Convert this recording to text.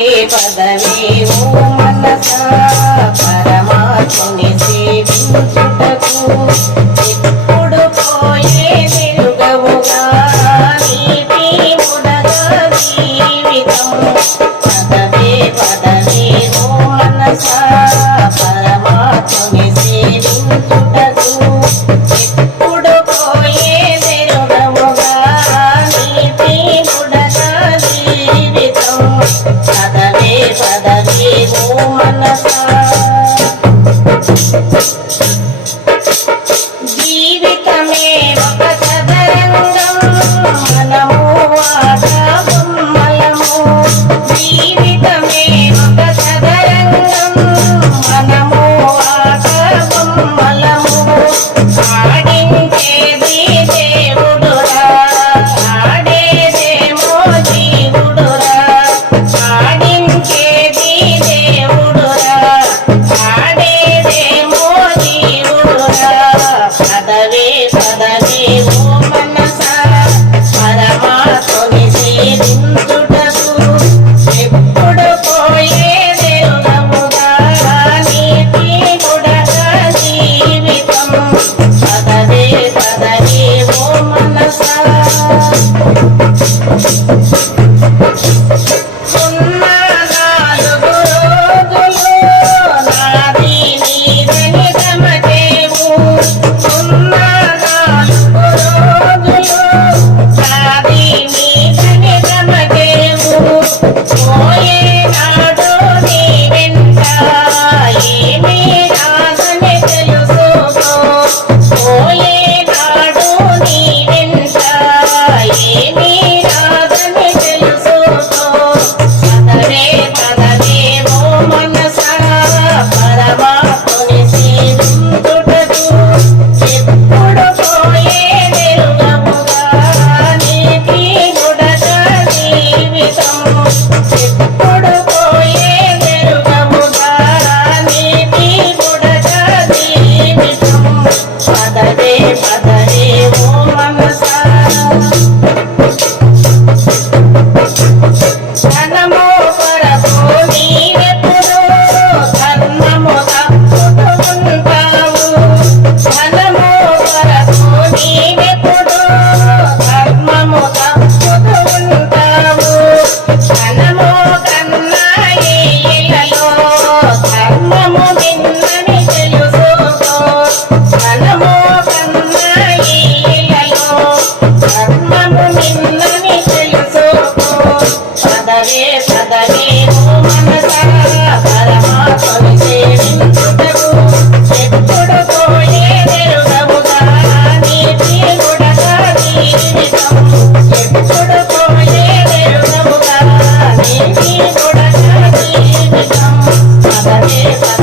పదవే ఓ మనసా పరమాత్ముని